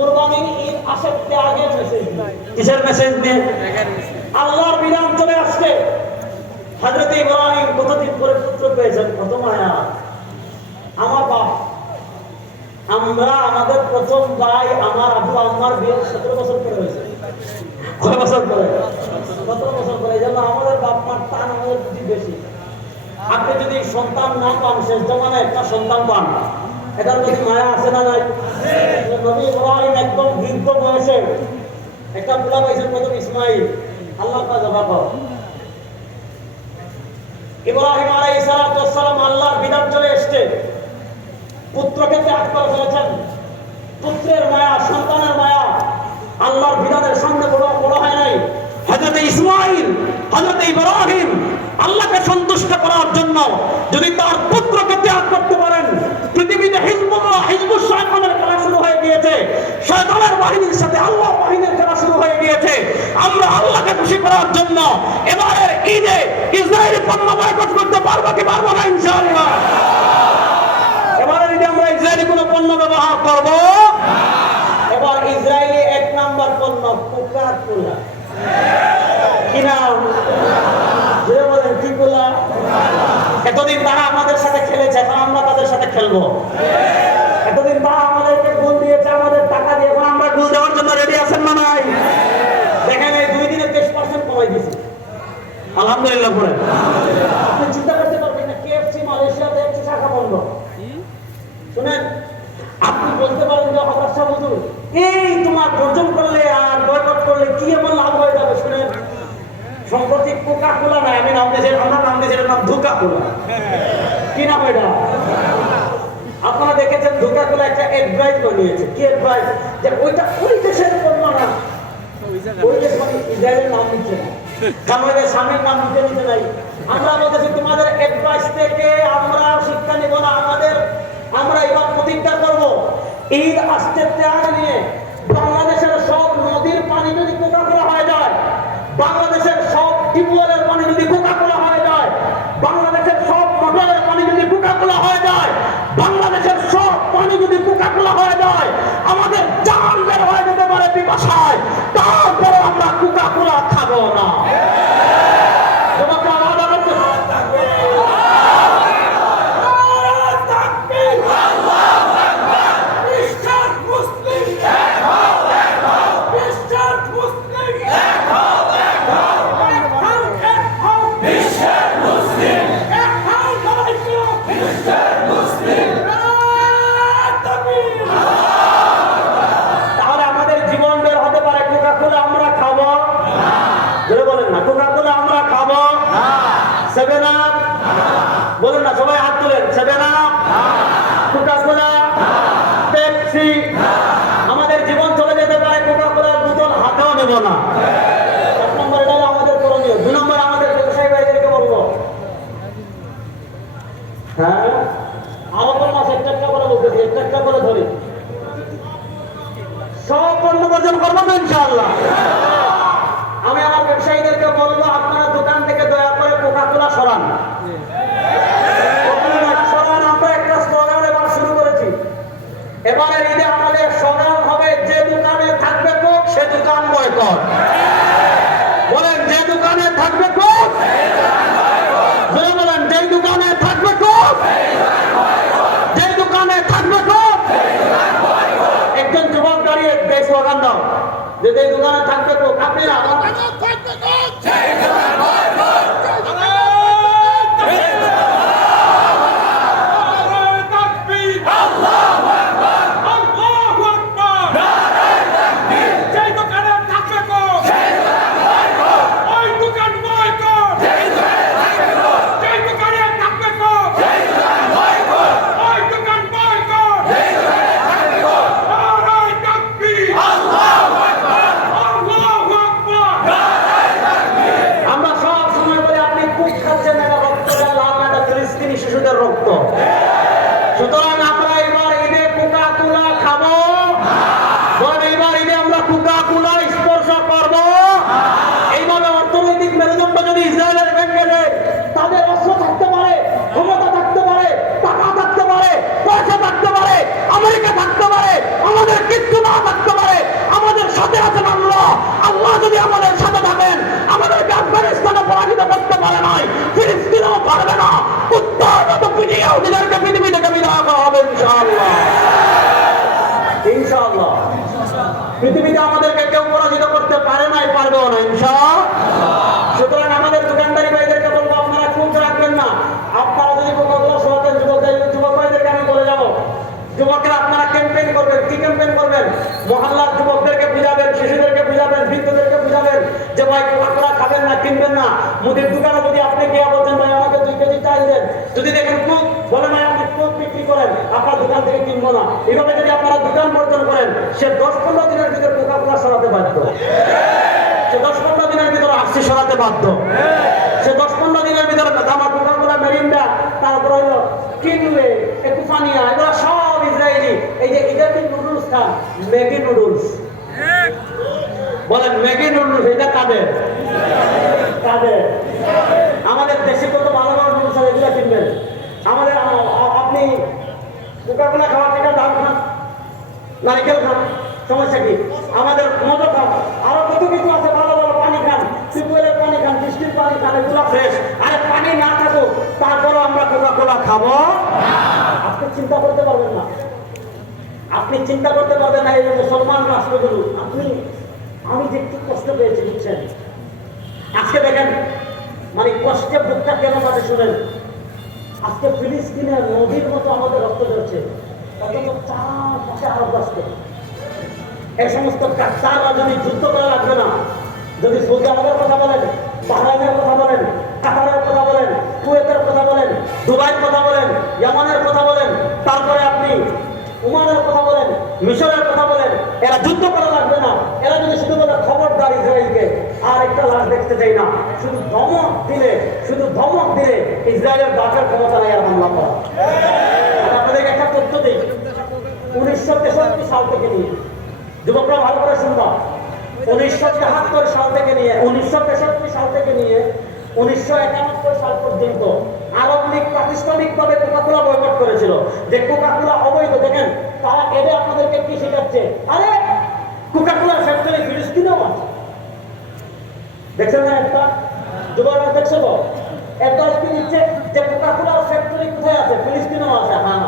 কোরবানির ঈদ আসতে আগে মেসেজ কিসের মেসেজ দিয়ে আল্লাহর বিধান চলে আসছে। হাজরত ইব্রাহিম কতদিন পরে পুত্র পেয়েছেন? কত মায়া আমার বাপ, আমরা আমাদের প্রথম ভাই আমার আবু আমার বিয়ে সতেরো বছর পরে হয়েছে। কত বছর পরে? সতেরো বছর পরে। এই জন্য আমাদের বাপ মার তার আমাদের প্রতি বেশি। আপনি যদি সন্তান না পান, শেষ জমানায় একটা সন্তান পান। এটার মায়া আছে না নাই? নবী ইব্রাহিম একদম বয়সে একটা পোলা প্রথম ইসমাইল। আল্লাহ জবাব ইব্রাহিম আলাইহিস সালাম বিধান চলে এসছে। পুত্রকে ত্যাগ করে ফেলেছেন পুত্রের মায়া, সন্তানের মায়া আল্লাহর বিধানের সামনে বড় বড় হয় নাই। হযরত ইসমাইল, হযরত ইব্রাহিম আল্লাহকে সন্তুষ্ট করার জন্য যদি তার পুত্রকে ত্যাগ করতে পারেন পৃথিবীতে হিজবুল্লাহ হিজবুল শয়তানের খেলা শুরু হয়ে গিয়েছে। শয়তানের বাহিনীর সাথে আল্লাহ বাহিনীর খেলা শুরু হয়ে গিয়েছে। আমরা আল্লাহকে খুশি করার জন্য এবারের ঈদে ইসরায়েলি পণ্য বয়কট করতে পারব কি পারব না, ইনশাআল্লাহ। এবারে যদি আমরা ইসরায়েলি কোনো পণ্য ব্যবহার করব? এবার ইসরায়েলি এক নাম্বার পণ্য কোকা কোলা কি নাম বলেন, কি কোলা এতদিন তারা আমাদের সাথে খেলেছে, এখন আমরা তাদের সাথে খেলব। আলহামদুলিল্লাহ পরে। আপনি চিন্তা করতে পারবেন না কেএফসি মালয়েশিয়াতে একটি শাখা বন্ধ। শুনেন, আপনি বলতে পারেন যে হতাশ হুজুর এই তোমার করলে আর বয়কট করলে কি এমন লাভ হয়ে যাবে, শুনেন? সম্প্রতি কোকা কোলা নাই আমি নাম দিয়েছি নাম দিয়েছি নাম ধোকা কোলা কি নাম এটা? আপনারা দেখেছেন ধোকা কোলা একটা অ্যাডভাইস বানিয়েছে। কি অ্যাডভাইস যে ওইটা ওই দেশের পণ্য না, ওই দেশ মানে ইসরায়েলের নাম নিচ্ছে না। এদের স্বামীর নাম নিতে নিতে নাই আমরা বলতেছি, তোমাদের অ্যাডভাইস থেকে আমরা শিক্ষা নিব না, আমাদের, আমরা এবার প্রতিজ্ঞা করব। ঈদ আসতে ত্যাগ নিয়ে বাংলাদেশের সব নদীর পানি যদি কোকা কোলা হয়ে যায়, বাংলাদেশের সব টিউবওয়েলের পানি যদি কোকা কোলা হয়ে যায়, বাংলাদেশের সব মোটরের পানি যদি কোকা কোলা হয়ে যায়, বাংলাদেশের সব পানি যদি কোকা কোলা হয়ে যায় আমাদের আমাদের করণীয়, দুই নম্বর আমাদের ব্যবসায়ী ভাইদেরকে বলব। হ্যাঁ? আলোচনা মাস একটা একটা করে বলতেছি, একটা একটা সব পণ্য বর্জন করব ইনশাআল্লাহ। দোকান বয়কট বলেন যে দোকানে থাকবে কোক জোরে বলেন যে দোকানে থাকবে কোক যে দোকানে থাকবে কোক একজন যুবক দাঁড়িয়ে দেশ স্লোগান দাও যে যে দোকানে পৃথিবীতে আমাদেরকে কেউ পরাজিত করতে পারে নাই পারবেও না ইনশা সুতরাং আমাদের দোকানদারি ভাইদেরকে বলব আপনারা খুব রাখবেন না আপনারা যদি কোকাকোলা সহায়তেন যুবকদের যুবক ভাইদেরকে আমি বলে যাব যুবকরা আপনারা ক্যাম্পেইন করবেন কি ক্যাম্পেইন করবেন মহল্লার যুবকদেরকে বুঝাবেন শিশুদেরকে বুঝাবেন বৃদ্ধদেরকে বুঝাবেন যে ভাই কোকাকোলা খাবেন না, কিনবেন না। মুদির দোকানে যদি আপনি গিয়ে বলছেন ভাই, আমাকে দুই কেজি চাল দেন। যদি দেখেন কোক, বলে, ভাই, আপনি কোক বিক্রি করেন, আপনার দোকান থেকে কিনবো না। এইভাবে যদি আপনারা দোকান বর্জন করেন, সে দশ পনেরো দিনের ভিতরে কোকাকোলা সরাতে বাধ্য। সে দশ পনেরো দিনের ভিতরে আসছি সরাতে বাধ্য। সে দশ পনেরো দিনের ভিতরে আমার কোকাকোলা মেরিন্ডা তারপর হলো কিনবে একটু পানিয়া এগুলো সব ইসরায়েলি এই যে ইসরায়েলি নুডলস খান ম্যাগি নুডলস বলেন ম্যাগি নুডলস এটা কাদের? কাদের? আমাদের দেশে কত ভালো ভালো নুডলস আছে এগুলো কিনবেন? আমাদের আপনি কোকাকোলা খাওয়ার থেকে ডাল খান, নারকেল খান, সমস্যা কি? আমাদের মজা খান, আরও কত কিছু আছে, ভালো ভালো পানি খান টিউবওয়েলের পানি খান, বৃষ্টির পানি খান, এগুলো ফ্রেশ আরে পানি না থাকুক, তারপরও আমরা কোকা কোলা খাব আপনি চিন্তা করতে পারবেন না। আপনি চিন্তা করতে পারবেন না, এই মুসলমান রাষ্ট্রগুলো আপনি আমি যে একটু কষ্ট পেয়েছি, বুঝছেন? আজকে দেখেন মানে কষ্টে বুকটা কেন পাতে শুনেন? আজকে ফিলিস্তিনের নদীর মতো আমাদের রক্ত আরব রাষ্ট্র। এই সমস্ত কাকতাররা যদি যুদ্ধ করা লাগবে না। যদি সৌদি আরবের কথা বলেন, বাহরাইনের কথা বলেন, কাতারের কথা বলেন, কুয়েতের কথা বলেন, দুবাইয়ের কথা বলেন, ইয়ামানের কথা বলেন, তারপরে আপনি উমানের মিশরের কথা বলেন, এরা যুদ্ধ করা লাগবে না। এরা যদি শুধু বলে খবরদার ইসরায়েলকে আর একটা লাশ দেখতে চাই না, শুধু ধমক দিলে, শুধু ধমক দিলে ইসরায়েলের বাঁচার ক্ষমতা নেই আর হামলা করা আপনাদেরকে একটা তথ্য দিই। উনিশশো তেষট্টি সাল থেকে নিয়ে, যুবকরা ভালো করে শুনবা। উনিশশো তেহাত্তর সাল থেকে নিয়ে, উনিশশো তেষট্টি সাল থেকে নিয়ে, উনিশশো একানব্বই সাল পর্যন্ত আরব লীগ প্রাতিষ্ঠানিকভাবে কোকাকুলা বয়কট করেছিল। যে কোকাকুলা অবৈধ, দেখেন তারা এদের আপনাদেরকে কি শেখাচ্ছে? আরে কোকাকোলার ফ্যাক্টরি ফিলিস্তিনেও আছে। দেখছেন না একটা? যুবকরা দেখছ তো? একটা কি নিচ্ছে যে কোকাকোলার ফ্যাক্টরি কোথায় আছে? ফিলিস্তিনেও আছে হ্যাঁ।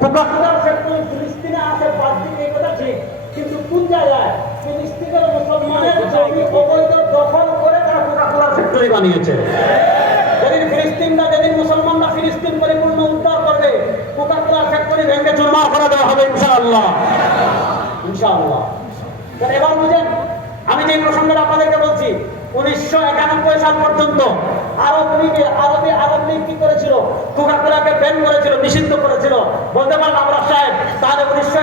কোকাকোলার ফ্যাক্টরি ফিলিস্তিনে আছে বাদ দিকে এই কথা ঠিক। কিন্তু কোন জায়গায়? ফিলিস্তিনের মুসলমানের জমি অবৈধ দখল করে তারা কোকাকোলার ফ্যাক্টরি বানিয়েছে। যেদিন ফিলিস্তিনরা যেদিন মুসলমানরা ফিলিস্তিন পরিপূর্ণ চুরমার করে দেওয়া হবে, ইনশাআল্লাহ। ইনশাআল্লাহ। এবার বুঝেন, আমি যে প্রসঙ্গটা আপনাদেরকে বলছি, উনিশশো একানব্বই সাল পর্যন্ত আরব লীগে, আরবে লীগ কি করেছিল? ব্যান করেছিল, নিষিদ্ধ করেছিল। বলতে পারেন আমরা সাহেব, তাহলে উনিশশো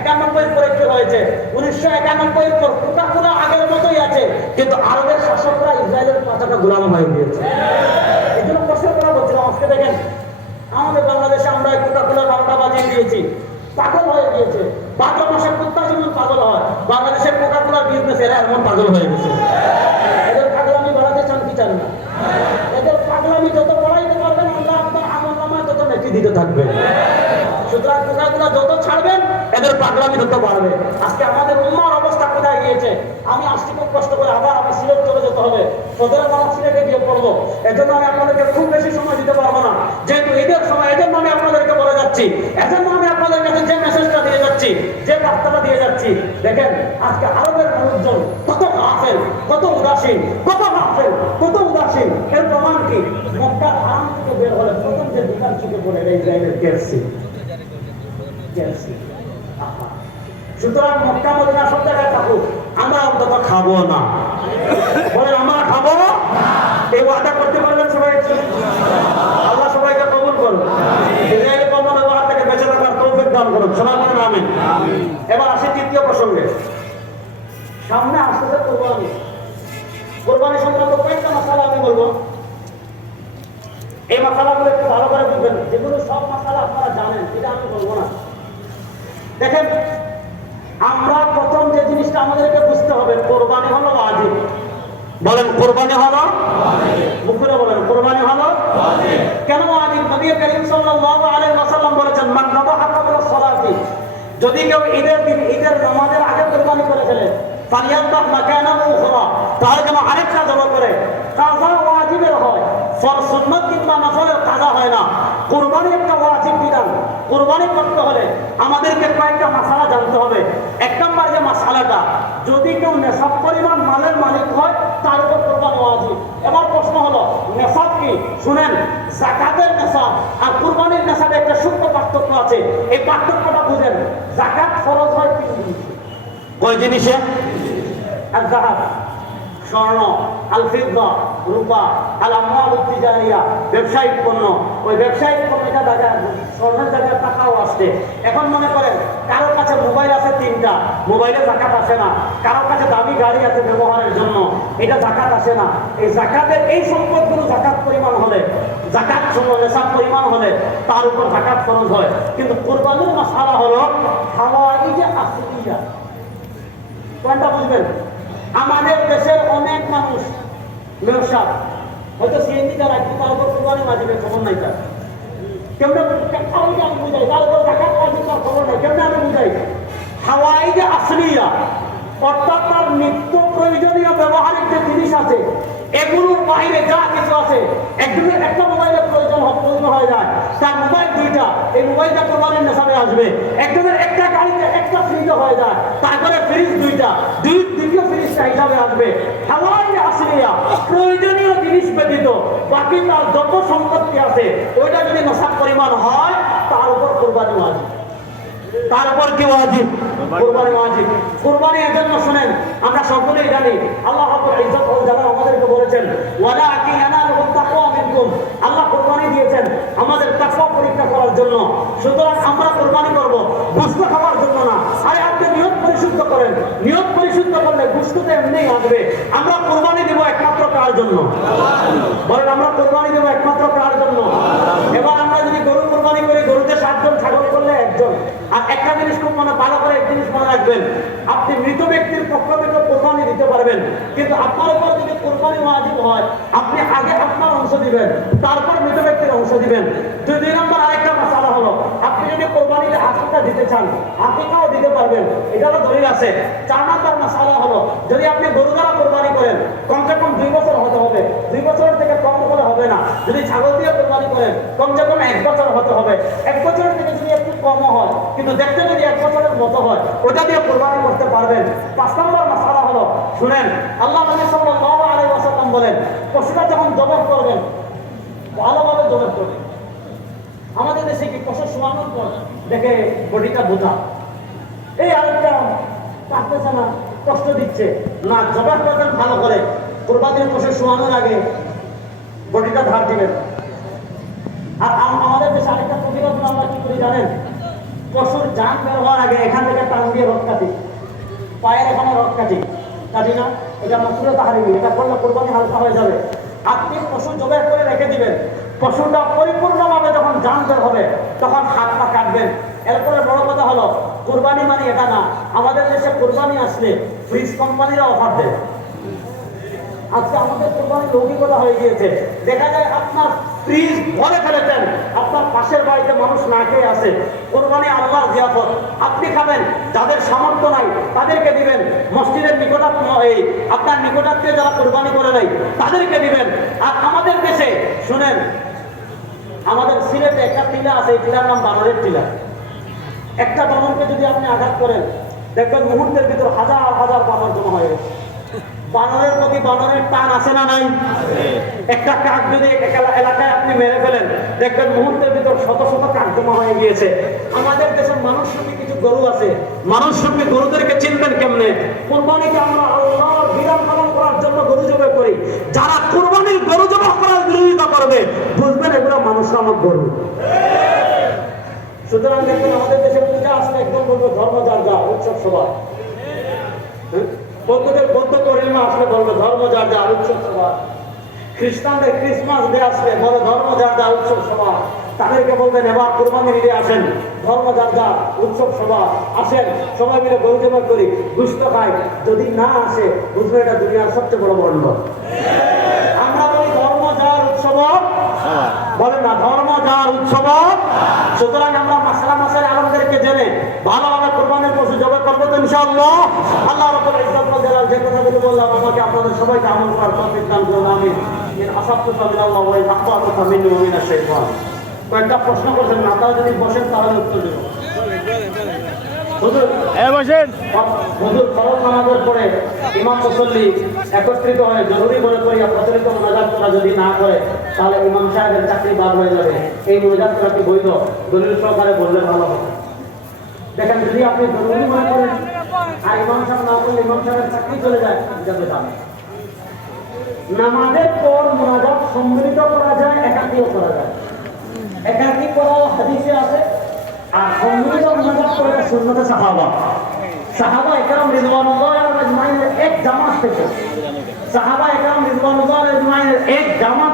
একানব্বই পরে কি হয়েছে। উনিশশো একানব্বই পর কোকাকোলা আগের মতোই আছে, কিন্তু আরবের শাসকরা ইসরায়েলের পাতাটা গোলাম হয়ে গিয়েছে। এই জন্য প্রশ্ন করা বলছিলাম আজকে দেখেন আমাদের বাংলাদেশে আমরা এই কোকাকোলা বারোটা বাজিয়ে দিয়েছি। পাগল হয়ে গিয়েছে। ভাদ্র মাসে কুত্তা যেমন পাগল হয়। বাংলাদেশের কোকাকোলার বিজনেস এরা এমন পাগল হয়ে গেছে। এদের পাগলামি বাড়াতে চান কি চান না? এদের পাগলামি যত বাড়াইতে পারবেন, আল্লাহ আপনার আমল নামায় তত নেকি দিতে থাকবে সুতরাং কোকাকোলা যত ছাড়বেন, এদের পাগলামি তত বাড়বে। আজকে আমাদের উম্মার অবস্থা কোথায় গিয়েছে? আমি আসছি খুব কষ্ট করে, আবার আমি সিলেট চলে যেতে হবে। সদরে আমার সিলেটে গিয়ে পড়ব। এজন্য আমি আপনাদেরকে খুব বেশি সময় দিতে পারব না যেহেতু ঈদের সময় এজন্য আমি আপনাদেরকে বলে যাচ্ছি এজন্য আমি আপনাদের কাছে যে মেসেজটা দিয়ে যাচ্ছি যে বার্তাটা দিয়ে যাচ্ছি দেখেন আজকে আরবের মানুষজন কত গাফেল, কত উদাসীন, কত গাফেল, কত উদাসীন। এর প্রমাণ কি? মক্কার আরাম থেকে বের হলে প্রথম যে দোকান পড়ে এই সুতরাং মক্কা মদিনা সব জায়গায় থাকুক, আমরা অন্তত খাব না বলে আমরা খাব এই ওয়াদা করতে পারবেন সবাই আল্লাহ সবাইকে কবুল করুন ইসরায়েল পণ্য ব্যবহার থেকে বেঁচে থাকার তৌফিক দান করুন সবাই বলেন আমিন এবার আসি তৃতীয় প্রসঙ্গে সামনে আসতেছে কোরবানি। কোরবানি সংক্রান্ত কয়েকটা মশালা আমি বলব। এই মশালাগুলো একটু ভালো করে বুঝবেন। যেগুলো সব মশালা আপনারা জানেন, এটা আমি বলব না। দেখেন, আমরা প্রথম যে জিনিসটা আমাদেরকে বুঝতে হবে, কোরবানি হলো ওয়াজিব। বলেন, কোরবানি হলো মুখরে বলেন, কোরবানি হলো কেন ওয়াজিব? নবী করিম সাল্লাল্লাহু আলাইহি ওয়াসাল্লাম বলেছেন, মান নাবাহা ক্বাবলা সালাতি। যদি কেউ ঈদের দিন, ঈদের নামাজের আগে কোরবানি করে ফেলে ফালিয়াল্লাহ মাকানাহু উখরা। তাহলে যেন আরেকটা জমা করে কাজা ওয়াজিবের হয় ফর সুন্নাত কিংবা নফলের কাজা হয় না। কোরবানি একটা ওয়াজিব বিধান। কোরবানি করতে হলে আমাদেরকে কয়েকটা মাসালা জানতে হবে। এক নম্বর যে মাসালা মাসালাটা, যদি কেউ নেশাব পরিমাণ মালের মালিক হয়, তার উপর কোরবানি ওয়াজিব। এবার প্রশ্ন হলো, নেশাব কি? শুনেন, জাকাতের নেশাব আর কুরবানির নেশাবে একটা সূক্ষ্ম পার্থক্য আছে। এই পার্থক্যটা বুঝেন, জাকাত ফরজ হয় তিন জিনিসে। কয় জিনিসে? জাহাজ স্বর্ণ আল রূপা আল আমওয়াল তিজারিয়া ব্যবসায়িক পণ্য। ওই ব্যবসায়িক পণ্যটা টাকা স্বর্ণের জায়গায় টাকাও আসছে। এখন মনে করেন, কারোর কাছে মোবাইল আছে তিনটা, মোবাইলে জাকাত আসে না। কারোর কাছে দামি গাড়ি আছে ব্যবহারের জন্য, এটা জাকাত আসে না। এই জাকাতের, এই সম্পদগুলো জাকাত পরিমাণ হলে, জাকাত নেশাব পরিমাণ হলে, তার উপর জাকাত খরচ হয়। কিন্তু কোরবানির মশালা হলো হাওয়াই যে আসলিয়া কোনটা বুঝবেন? আমাদের দেশের অনেক মানুষ ব্যবসা হয়তো সিএনজি চালায় তার উপর কোরবানি মাঝিবে খবর নাই তার। আমি বুঝাই? তার উপর মাঝিব তার খবর নাই আমি বুঝাই? হাওয়াই যে আসলিয়া, অর্থাৎ তার নিত্য প্রয়োজনীয় ব্যবহারিক যে জিনিস আছে, এগুলোর বাইরে যা কিছু আছে একজনের একটা মোবাইলের প্রয়োজন প্রয়োজন হয়ে যায় তার মোবাইল দুইটা, এই মোবাইলটা কোরবানির নেশাবে আসবে। একজনের গাড়িতে একটা ফ্রিজও হয়ে যায়। তারপরে ফ্রিজ দুইটা। দুই দ্বিতীয় ফ্রিজটা হিসাবে আসবে। হাওয়াই আসলিয়া প্রয়োজনীয় জিনিস ব্যতীত, বাকি তার যত সম্পত্তি আছে, ওইটা যদি নেশার পরিমাণ হয়, তার উপর কোরবানি আসবে তার উপর কি ওয়াজিব? কুরবানি ওয়াজিব। কুরবানি এজন্য শুনেন, আমরা সকলেই জানি, আল্লাহ ইজ্জত ওয়াল আমাদেরকে বলেছেন ওয়ালা কি ইয়ানালু তাকওয়া মিনকুম। আল্লাহ দিয়েছেন আমাদের তাকওয়া পরীক্ষা করার জন্য। সুতরাং আমরা কুরবানি করব গোশত খাওয়ার জন্য না। আরে আপনি নিয়ত পরিশুদ্ধ করেন। নিয়ত পরিশুদ্ধ করলে গোশত তো এমনিই আসবে। আমরা কুরবানি দেব একমাত্র কার জন্য? বলেন, আমরা কুরবানি দেব একমাত্র কার জন্য? এবার আমরা যদি গরু কুরবানি করি, গরুতে সাতজন ছাগল করলে একজন। আর একটা জিনিস খুব মনে, ভালো করে এক জিনিস মনে রাখবেন। আপনি মৃত ব্যক্তির পক্ষ থেকে কোরবানি দিতে পারবেন। কিন্তু আপনার উপর যদি কোরবানি ওয়াজিব হয়, আপনি আগে আপনার অংশ দিবেন। তারপর মৃত ব্যক্তির অংশ দিবেন। দুই নম্বর আরেকটা মশালা হলো, আপনি যদি কোরবানিতে হাতিটা দিতে চান হাতিটাও দিতে পারবেন। এটারও দলিল আছে। চার নম্বর মশালা হলো, যদি আপনি গরু দ্বারা কোরবানি করেন, কমসে কম দুই বছর হতে হবে। দুই বছরের থেকে কম হলে হবে না। যদি ছাগল দিয়ে কোরবানি করেন, কমসে কম এক বছর হতে হবে। এক বছরের থেকে যদি একটু কম হয়, কিন্তু দেখতে যদি এক বছরের মতো হয়, ওটা দিয়ে কোরবানি করতে পারবেন। পাঁচ নম্বর মশালা হলো, শুনেন, আল্লাহ নবী সাল্লাল্লাহু আলাইহি ওয়াসাল্লাম বলেন পশুটা যখন জবাব করবেন, ভালোভাবে জবাব করবেন আমাদের দেশে কি পশু শোয়ানোর পর দেখে বডিটা বোঝা? এই আরেকটা কাটতেছে না কষ্ট দিচ্ছে। না, জবাব করবেন ভালো করে। কোরবানির পশু শোয়ানোর আগে বডিটা ধার দিবেন। আর আমাদের দেশে আরেকটা প্রতিরোধ আমরা কি করি জানেন? পশুর বের হওয়ার আগে এখান থেকে টান দিয়ে রথ কাটি। পায়ের এখানে রথ কাটি। কাটি না, এটা মসুরে তাহারি এটা করলে কোরবানি হালকা হয়ে যাবে। আপনি পশু জবাই করে রেখে দিবেন। পশুটা পরিপূর্ণভাবে যখন জান বের হবে, তখন হাত পা কাটবেন। এরপরে বড় কথা হলো, কোরবানি মানে এটা না। আমাদের দেশে কোরবানি আসলে ফ্রিজ কোম্পানিরা অফার দেয়। আজকে আমাদের কোরবানি লৌকিকতা হয়ে গিয়েছে। দেখা যায় আপনার ফ্রিজ ভরে ফেলেছেন। আপনার পাশের বাড়িতে মানুষ না খেয়ে আসে কোরবানি আল্লাহর জিয়াফত আপনি খাবেন, যাদের সামর্থ্য নাই, তাদেরকে দিবেন। মসজিদের নিকটাত্ম এই আপনার নিকটাত্মীয় যারা কোরবানি করে নাই, তাদেরকে দিবেন। আর আমাদের দেশে, শুনেন আমাদের সিলেটে একটা টিলা আছে, এই টিলার নাম বানরের টিলা। একটা বানরকে যদি আপনি আঘাত করেন, দেখবেন মুহূর্তের ভিতর হাজার হাজার বানর জমা হয়ে গেছে। বানরের প্রতি বানরের টান আছে না নাই? একটা কাক যদি এলাকায় আপনি মেরে ফেলেন, দেখবেন মুহূর্তের ভিতর শত শত কাক জমা হয়ে গিয়েছে। আমাদের দেশের মানুষ রূপী কিছু গরু আছে। মানুষ রূপী গরুদেরকে চিনবেন কেমনে? কোরবানিকে আমরা আল্লাহর বিধান পালন করার জন্য গরু জবাই করি। যারা কোরবানির গরু জমা করার বিরোধিতা করবে, বুঝবেন এগুলো মানুষ নামক গরু। সুতরাং দেখবেন আমাদের দেশে পূজা আসলে একদম বলব ধর্ম যার যা, উৎসব বৌদ্ধদের বৌদ্ধ পূর্ণিমা আসলে বলবে ধর্ম যার যা, উৎসব খ্রিস্টানদের ক্রিসমাস ডে আসলে বলে ধর্ম যার যা, উৎসব সভা তাদেরকে বলবেন, এবার কোরবানি ঈদে আসেন। ধর্ম যার যা, উৎসব সভা আসেন, সবাই মিলে গরু জমা করি, গুস্ত খাই। যদি না আসে, বুঝবে এটা দুনিয়ার সবচেয়ে বড় বন্ড আমরা বলি ধর্ম যার উৎসব বলেন না ধর্ম যার উৎসব সুতরাং আমরা মাসলা মাসের আলমদেরকে জেনে ভালোভাবে কোরবানির পশু জবাই করব তো ইনশাআল্লাহ। আল্লাহ ইজ্জত ওয়াল জালাল যে কথাগুলো বললাম আমাকে আপনাদের সবাইকে আমল করার তৌফিক দান করুন শাইতান। কয়েকটা প্রশ্ন করছেন না যদি বসেন তাহলে উত্তর দেবো। পরে ইমাম মুসল্লি একত্রিত হয়ে জরুরি মনে করিয়া প্রচলিত মোনাজাত করা যদি না করে তাহলে ইমাম সাহেবের চাকরি বাদ হয়ে যাবে। এই মোনাজাত করা কি বৈধ। দলিল সহকারে বললে ভালো হবে। দেখেন, যদি আপনি জরুরি মনে করেন, আর ইমাম সাহেব না করলে ইমাম সাহেবের চাকরি চলে যায় যাবে তাহলে নামাজের পর মোনাজাত সম্মিলিত করা যায়, একাকিও করা যায়। একাকি করাও হাদিসে আছে, আর সম্মিলিত মোনাজাত করে সুন্নতে সাহাবা। সাহাবা একরাম রিজওয়ানুল্লাহ আজমাইনের এক জামাত থেকে। সাহাবা একরাম রিজওয়ানুল্লাহ আজমাইনের এক জামাত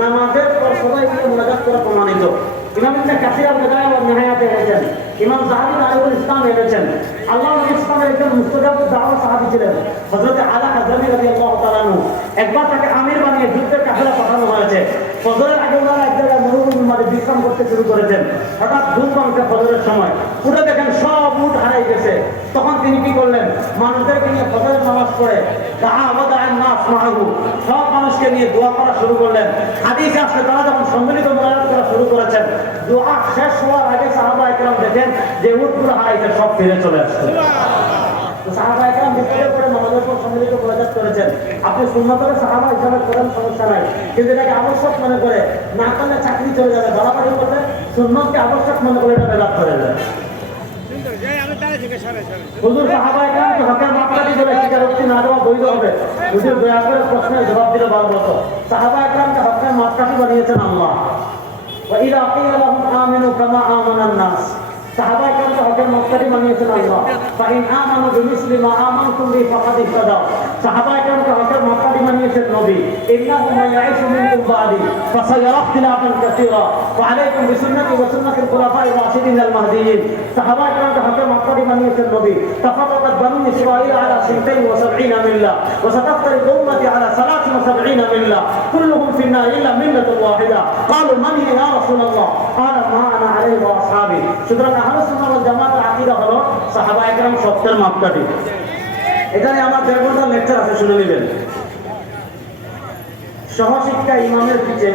নামাজের পর সবাই মিলে মোনাজাত করে প্রমাণিত। ইমাম ইবনে কাসির আল বিদায়া ওয়া নিহায়াতে এনেছেন। ইমাম জাহাবি তারিখুল ইসলাম এনেছেন। আল্লাহ ইসলামের একজন মুস্তাজাব দাওয়া সাহাবী ছিলেন, হযরত আলা হাজরামি রাদিয়াল্লাহু তাআলা একবার তাকে আমির বানিয়ে যুদ্ধের কাফেলা পাঠানো হয়েছে। ফজরের আগে ওনারা এক জায়গায় মরুভূমির মাঝে বিশ্রাম করতে শুরু করেছেন। হঠাৎ ধূপ বাংছে ফজরের সময়। উঠে দেখেন সব উঠ হারাই গেছে। তখন তিনি কি করলেন? মানুষদেরকে নিয়ে ফজরের নামাজ পড়ে দাহা আবাদায় নাস মাহাবু। সব মানুষকে নিয়ে দোয়া করা শুরু করলেন। হাদিসে আসলে তারা যখন সম্মিলিত মোনাজাত করা শুরু করেছেন দোয়া শেষ হওয়ার আগে সাহাবা একরাম দেখেন যে উটগুলো হারাইছে সব ফিরে চলে আসছে। সাহাবা একরাম বিপদে পড়ে নামাজের সম্মিলিত মোনাজাত করেছেন আপনি সুন্নতরে সাহাবা হিসাবে করেন সমস্যা নাই কিন্তু এটাকে আবশ্যক মনে করে না করলে চাকরি চলে যাবে বাড়াবাড়ি করলে সুন্নতকে আবশ্যক মনে করে এটা বেদাত করে যায় আমি তারা থেকে সরে সরে হুজুর সাহাবা একরাম তো হকের মাপকাঠি বলে স্বীকারোক্তি না দেওয়া বৈধ হবে হুজুর দয়া করে প্রশ্নের জবাব দিলে ভালো হতো সাহাবা একরামকে হকের মাপকাঠি বানিয়েছেন আল্লাহ وإذا قيل لهم آمنوا كما آمن الناس সাহাবা একরামকে হকের মাপকাঠি বানিয়েছেন আল্লাহ فإن آمنوا بمثل ما آمنتم به فقد اهتدوا সাহাবা একরামকে হকের মাপকাঠি বানিয়েছেন নবী إنه من يعيش منكم بعدي فسيرى اختلافا كثيرا وعليكم بسنتي وسنة الخلفاء الراشدين المهديين সাহাবা একরামকে হকের মাপকাঠি বানিয়েছেন নবী تفرقت بنو إسرائيل على سنتين وسبعين ملة وستفترق أمتي على ثلاث وسبعين ملة كلهم في النار إلا ملة واحدة قالوا من هي يا رسول الله قال ما أنا عليه وأصحابي সুতরাং আহলে সুন্নাহ ওয়াল জামাতের আকীদা হলো সাহাবা একরাম সত্যের মাপকাঠি এখানে আমার দেড় ঘণ্টার লেকচার আছে, শুনে নেবেন। সহশিক্ষা ইমামের পিছে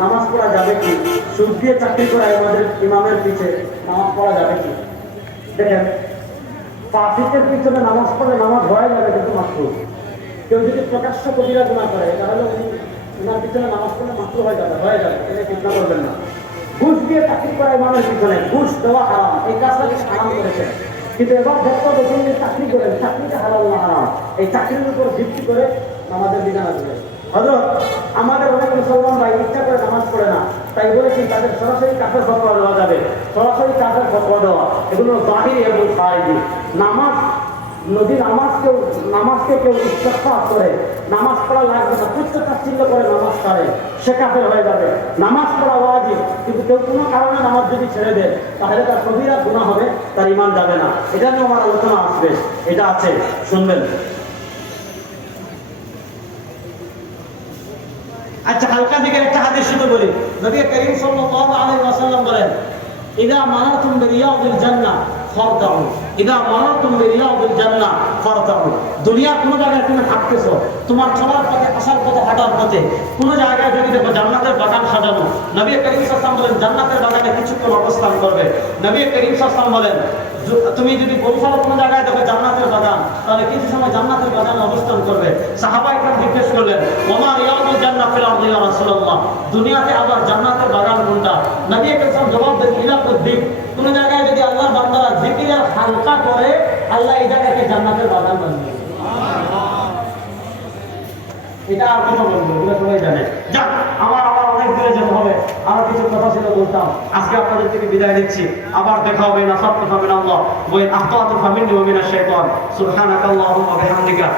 নামাজ পড়া যাবে কি? সুদ দিয়ে চাকরি করা আমাদের ইমামের পিছে নামাজ পড়া যাবে কি? দেখেন পাফিকের পিছনে নামাজ পড়লে নামাজ হয়ে যাবে কিন্তু মাত্র কেউ যদি প্রকাশ্য কবিরা গুণা করে, তাহলে উনি ওনার পিছনে নামাজ পড়লে মাত্র হয়ে যাবে হয়ে যাবে। এটা চিন্তা করবেন না। ঘুষ দিয়ে চাকরি করা ইমামের পিছনে ঘুষ দেওয়া হারাম। এই কাজটা হারাম করেছে কিন্তু এবার দেখতে হবে তিনি চাকরি করেন, চাকরিটা হারাম না। হারাম এই চাকরির উপর ভিত্তি করে আমাদের বিধান আসবে হজরত, আমাদের অনেক মুসলমান ভাই ইচ্ছা করে নামাজ পড়ে না, তাই বলেছি তাদের সরাসরি কাফের ফতোয়া দেওয়া যাবে। সরাসরি কাফের ফতোয়া দেওয়া, এগুলো বাহির এবং সাহায্য নামাজ নদী নামাজ কেউ নামাজকে কেউ ইস্তেফা করে, নামাজ পড়া লাগবে না পুত্র তাচ্ছিল্য করে নামাজ পড়ে সে কাফের হয়ে যাবে। নামাজ পড়া কেউ কোনো কারণে নামাজ যদি ছেড়ে দেয়, তাহলে তার কবিরা গুণা হবে, তার ইমান যাবে না। এটা নিয়ে আমার আলোচনা আসবে। এটা আছে। শুনবেন। আচ্ছা হালকা দিকে একটা হাদিস শুধু বলি। নবী করিম সাল্লাল্লাহু আলাইহি ওয়াসাল্লাম বলেন, ইদা মারাতুম বিরিয়াদিল জান্নাহ ফারতাউ ইদা মারাতুম বিরিয়াদিল জান্নাহ তুমি যদি জান্নাতের বাগান বরিশাল কোনো জায়গায় দেখো জান্নাতের বাগান, তাহলে কিছু সময় জান্নাতের বাগানে অবস্থান করবে। সাহাবা জিজ্ঞেস করলেন জান্নাত ফিল আরদি ইয়া রাসূলুল্লাহ? দুনিয়াতে আবার জান্নাতের বাগান কোনটা? নবী করিম জবাব দেন ইলাকুদ্দিক কোন জায়গায় যদি আল্লাহর বান্দারা জিকিরের হালকা করে আল্লাহ এই জান্নাতের বাগান বানিয়ে দেবে। এটা হবে। দেখা হবে না, সব কথা মিন আল্লাহ। ওই আখতাতু ফামিন্নি ওয়া মিনাশ শাইতান। সুবহানাক আল্লাহুম্মা বিহামদিকা।